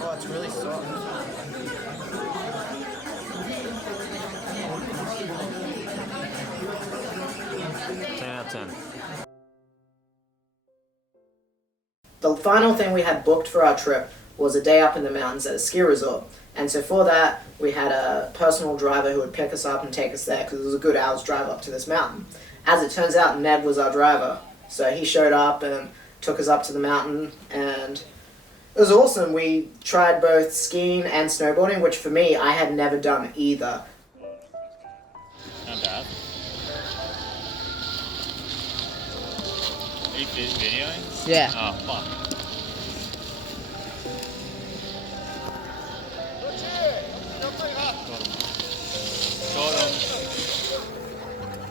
Oh, it's really soft. of 10. The final thing we had booked for our trip was a day up in the mountains at a ski resort. And so for that, we had a personal driver who would pick us up and take us there because it was a good hour's drive up to this mountain. As it turns out, Ned was our driver. So he showed up and took us up to the mountain, and it was awesome. We tried both skiing and snowboarding, which for me, I had never done either. Not bad. Are you videoing? Yeah. Oh, fuck. Got him.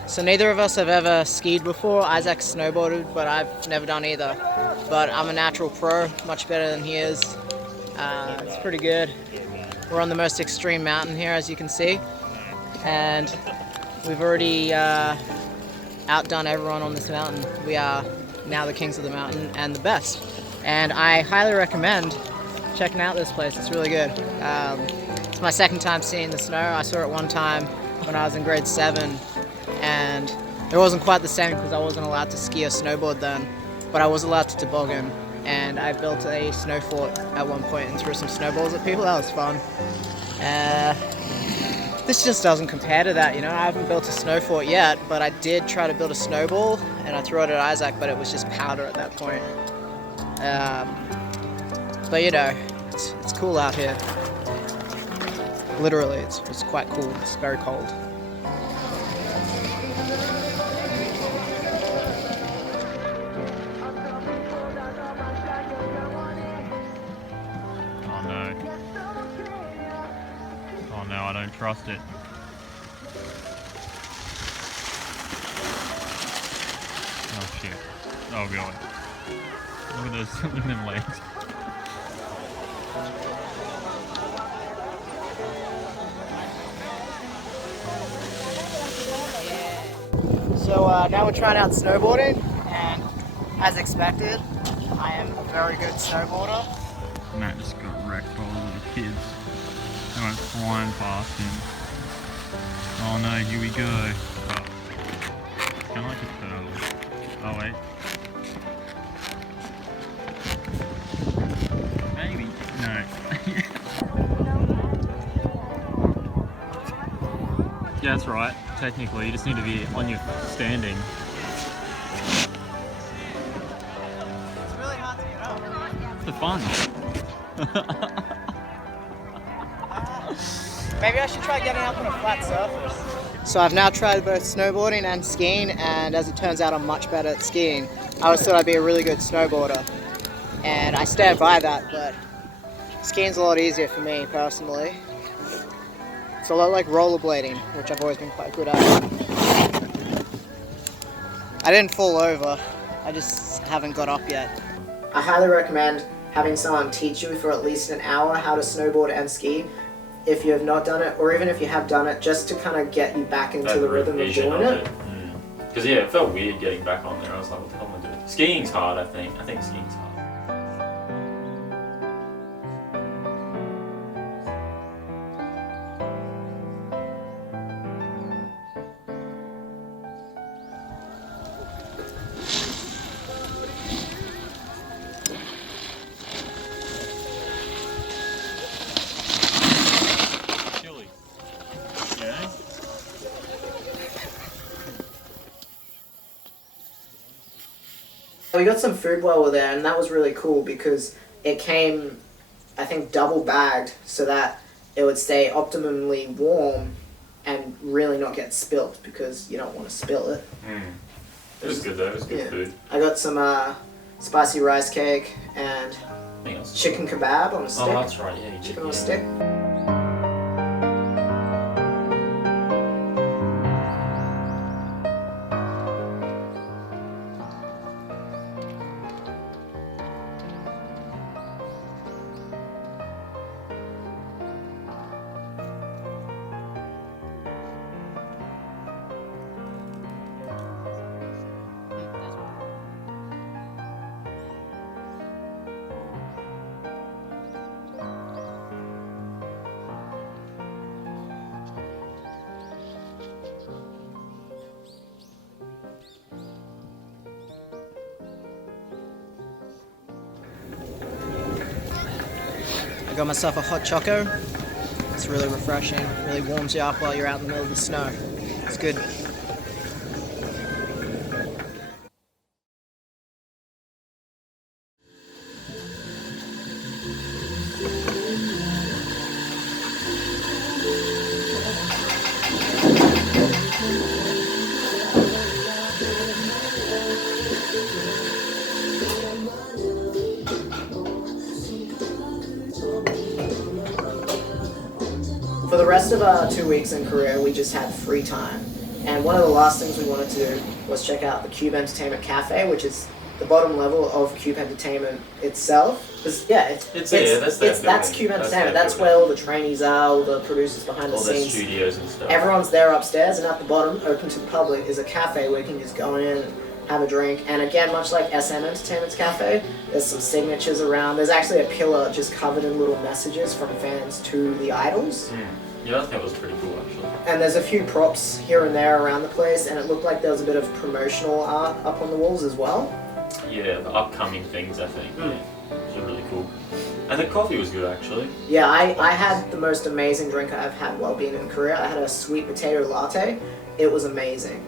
So neither of us have ever skied before. Isaac snowboarded, but I've never done either. But I'm a natural pro, much better than he is. It's pretty good. We're on the most extreme mountain here, as you can see. And we've already outdone everyone on this mountain. We are now the kings of the mountain and the best. And I highly recommend checking out this place. It's really good. It's my second time seeing the snow. I saw it one time when I was in grade 7. And it wasn't quite the same because I wasn't allowed to ski or snowboard then, but I was allowed to toboggan, and I built a snow fort at one point and threw some snowballs at people. That was fun. This just doesn't compare to that, you know. I haven't built a snow fort yet, but I did try to build a snowball, and I threw it at Isaac, but it was just powder at that point. But you know, it's cool out here. Literally, it's quite cool. It's very cold. I don't trust it. Oh shit. Oh god. Look at those, look at them legs. So now we're trying out snowboarding, and as expected, I am a very good snowboarder. Matt just got wrecked by all the little kids. They went flying past him. Oh no, here we go. Oh. It's kind of like a pearl. Oh wait. Maybe. No. Yeah, that's right. Technically, you just need to be on your standing. It's really hard to get up. It's the fun. Maybe I should try getting up on a flat surface. So I've now tried both snowboarding and skiing, and as it turns out, I'm much better at skiing. I always thought I'd be a really good snowboarder, and I stand by that, but skiing's a lot easier for me personally. It's a lot like rollerblading, which I've always been quite good at. I didn't fall over, I just haven't got up yet. I highly recommend having someone teach you for at least an hour how to snowboard and ski if you have not done it, or even if you have done it, just to kind of get you back into the rhythm of doing it. Because yeah, it felt weird getting back on there. I was like, what the hell am I doing? Skiing's hard, I think. I think skiing's hard. We got some food while we were there, and that was really cool because it came, I think, double bagged so that it would stay optimally warm and really not get spilt, because you don't want to spill it. It was good though, it was good food. I got some spicy rice cake and chicken kebab on a stick. Oh, that's right, yeah. Chicken on a stick. got myself a hot choco. It's really refreshing, really warms you up while you're out in the middle of the snow. It's good. For the rest of our 2 weeks in Korea, we just had free time. And one of the last things we wanted to do was check out the Cube Entertainment Cafe, which is the bottom level of Cube Entertainment itself. That's Cube Entertainment. That's where all the trainees are, all the producers behind the All the scenes. studios and stuff. Everyone's there upstairs, and at the bottom, open to the public, is a cafe where you can just go in and have a drink. And again, much like SM Entertainment's cafe, there's some signatures around. There's actually a pillar just covered in little messages from fans to the idols. Yeah, I think it was pretty cool actually. And there's a few props here and there around the place, and it looked like there was a bit of promotional art up on the walls as well. Yeah, the upcoming things I think. Yeah, which was really cool. And the coffee was good actually. Yeah, I had the most amazing drink I've had while being in Korea. I had a sweet potato latte. It was amazing.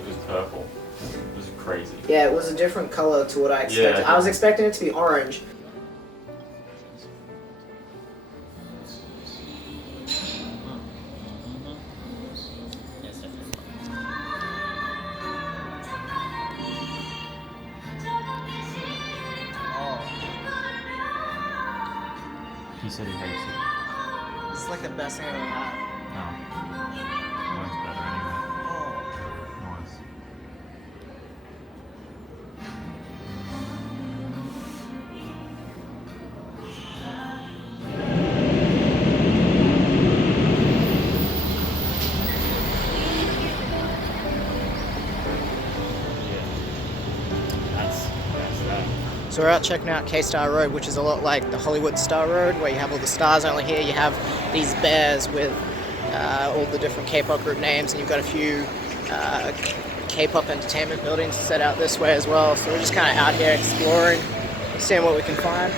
It was purple. It was crazy. Yeah, it was a different color to what I expected. Yeah. I was expecting it to be orange. He said he hates it. It's like the best thing I've ever had. No. Mine's better anyway. Nice. That's that. So we're out checking out K-Star Road, which is a lot like the Hollywood Star Road, where you have all the stars. Only here you have these bears with all the different K-pop group names, and you've got a few K-pop entertainment buildings set out this way as well. So we're just kind of out here exploring, seeing what we can find.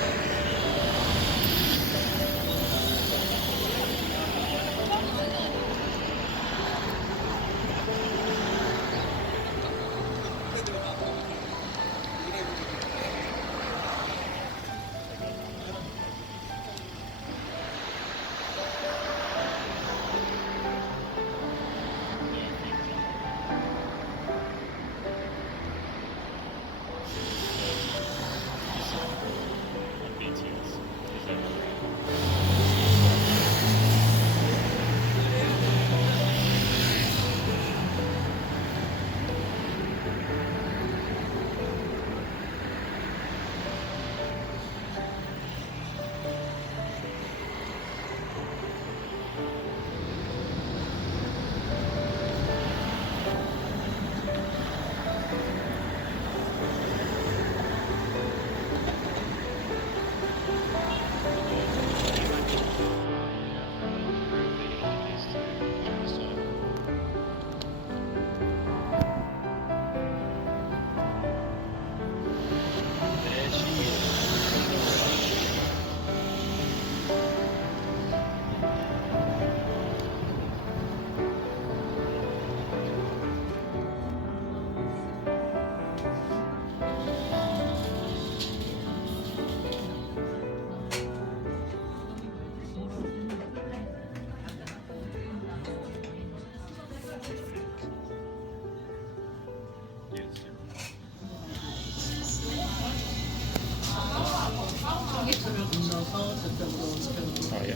Oh yeah.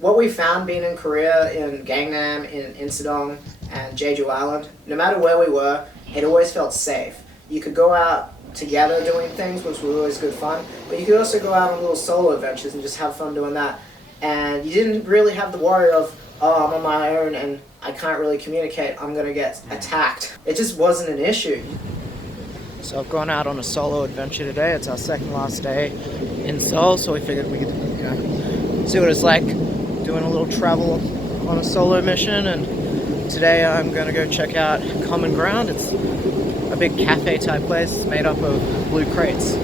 What we found being in Korea, in Gangnam, in Insadong, and Jeju Island, no matter where we were, it always felt safe. You could go out together doing things, which was always good fun, but you could also go out on little solo adventures and just have fun doing that. And you didn't really have the worry of, oh, I'm on my own and I can't really communicate, I'm going to get attacked. It just wasn't an issue. So I've gone out on a solo adventure today. It's our second last day in Seoul, so we figured we could see what it's like doing a little travel on a solo mission. And today I'm going to go check out Common Ground. It's a big cafe type place made up of blue crates.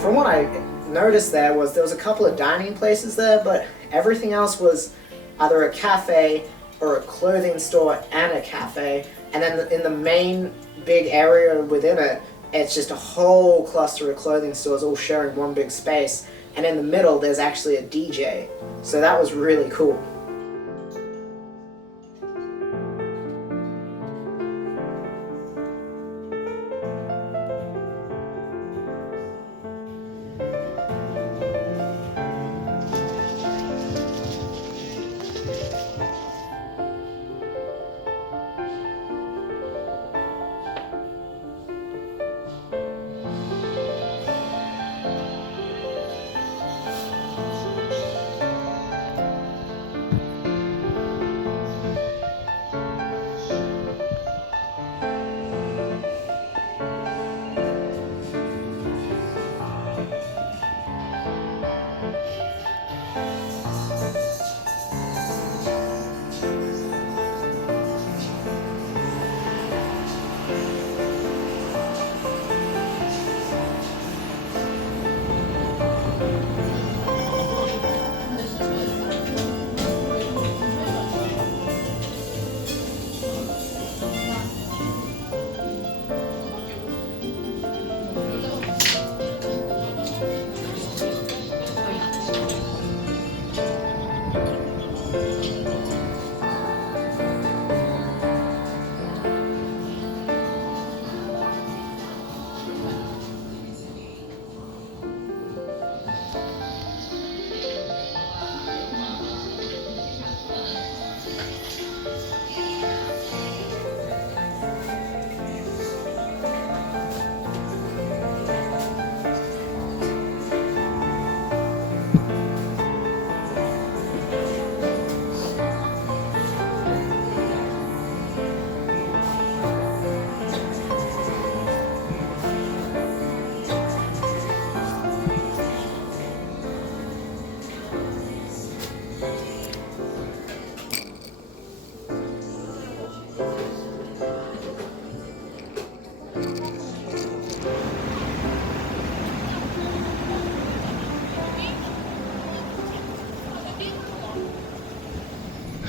From what I noticed there was a couple of dining places there, but everything else was either a cafe or a clothing store and a cafe. And then in the main big area within it, it's just a whole cluster of clothing stores all sharing one big space. And in the middle, there's actually a DJ. So that was really cool.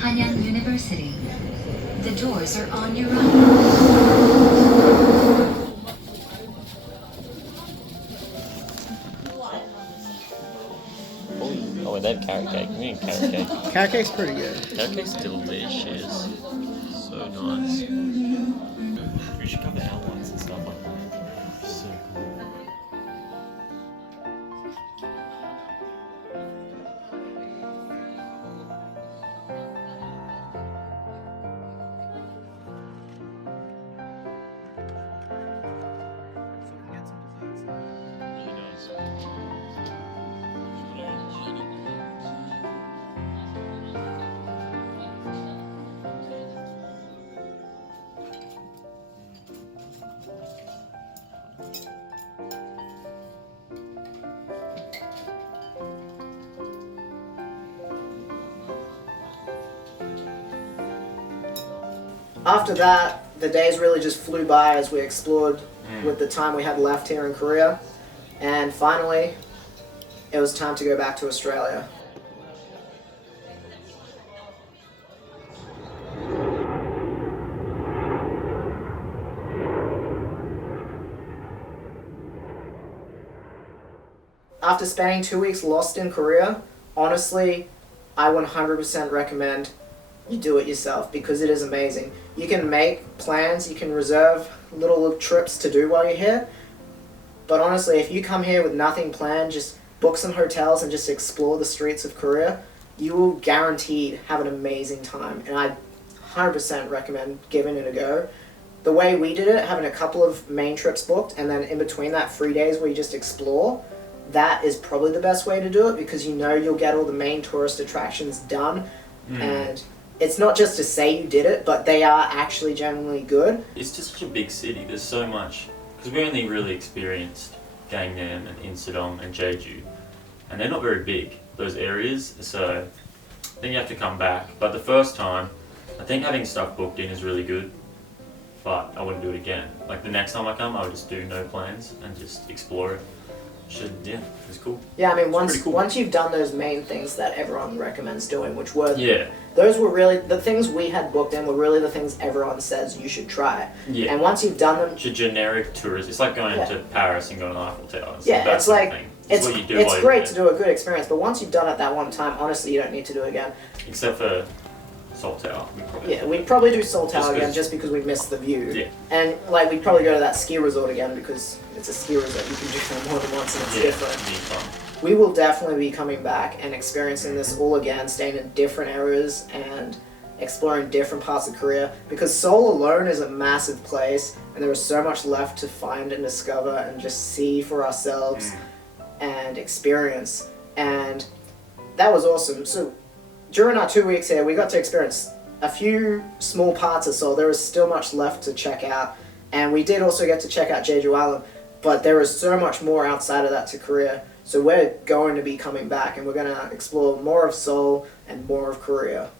Hanyang University. The doors are on your right. Oh, they have carrot cake. We need carrot cake. Carrot cake's pretty good. Carrot cake's delicious. So nice. We should cover outlines and stuff like that. So cool. After that, the days really just flew by as we explored with the time we had left here in Korea. And finally, it was time to go back to Australia. after spending 2 weeks lost in Korea, honestly, I 100% recommend you do it yourself because it is amazing. You can make plans, you can reserve little trips to do while you're here. But honestly, if you come here with nothing planned, just book some hotels and just explore the streets of Korea, you will guaranteed have an amazing time. And I 100% recommend giving it a go. The way we did it, having a couple of main trips booked and then in between that 3 days where you just explore, that is probably the best way to do it because you know you'll get all the main tourist attractions done. And it's not just to say you did it, but they are actually genuinely good. It's just such a big city. There's so much. Because we only really experienced Gangnam and Insadong and Jeju. And they're not very big, those areas. So I think you have to come back. But the first time, I think having stuff booked in is really good. But I wouldn't do it again. Like the next time I come, I would just do no plans and just explore it. Yeah, it's cool. Yeah, I mean, It's cool. once you've done those main things that everyone recommends doing, which were Yeah. those were really the things we had booked in were really the things everyone says you should try. Yeah. And once you've done them, It's a generic tourist. It's like going Yeah. to Paris and going to Eiffel Tower. yeah, That it's sort of like thing. it's what you do it's while great you're to there. do a good experience, but once you've done it that one time, honestly, you don't need to do it again. Except for Seoul Tower. Yeah, we'd probably do Seoul Just Tower again 'cause- just because we missed the view. Yeah. And like we'd probably go to that ski resort again because it's a ski resort. You can do it more than once and it's Yeah, different. it'd be fun. We will definitely be coming back and experiencing this all again, staying in different areas and exploring different parts of Korea because Seoul alone is a massive place and there is so much left to find and discover and just see for ourselves and experience. And that was awesome. So during our 2 weeks here, we got to experience a few small parts of Seoul. There is still much left to check out. And we did also get to check out Jeju Island, but there is so much more outside of that to Korea. So we're going to be coming back and we're going to explore more of Seoul and more of Korea.